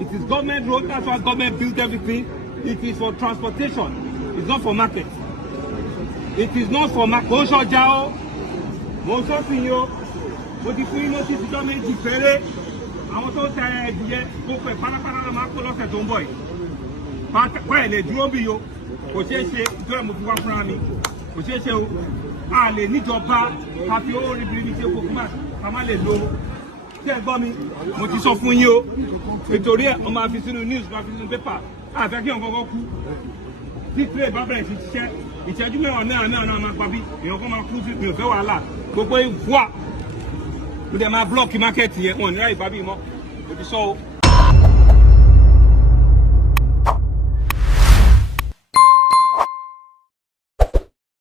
It is government road, that's why government built everything. It is for transportation, it's not for market. It is not for market. Mo sọ ja o, mo sọ fún yín o, mo ti fún yín notice ìjọ méjì péré. Àwọn tó tẹ ẹdìyẹ gbogbo ẹ̀ pátápátá náà máa kó lọ́sẹ̀ tó ń bọ̀ yìí. Báyìí lè dúró bí yo, kò ṣeé ṣe ìjọ ẹ̀ mo fi wá fúnra mi, kò ṣeé ṣe o. A lè níjọba ká fi owó ribiribi ṣe kókó máa ká má lè lo. Ṣé ẹ gbọ́ mi? Mo ti sọ fún yín o. Nítorí ẹ̀ wọ́n máa fi sínú news, máa fi sínú paper. Àfẹ́ kí ọ̀gọ́gọ́ kú. Tí trade bá bẹ̀rẹ̀ sí ṣiṣẹ́, ìṣẹ́jú mẹ́wàá náà máa pa bí èèyàn kan máa kú sí mi ò fẹ́ wàhálà. Gbogbo ìwà. Mo dẹ̀ máa block market yẹn, wọn ò ní ráyè bá bí mọ́. Mo ti sọ o.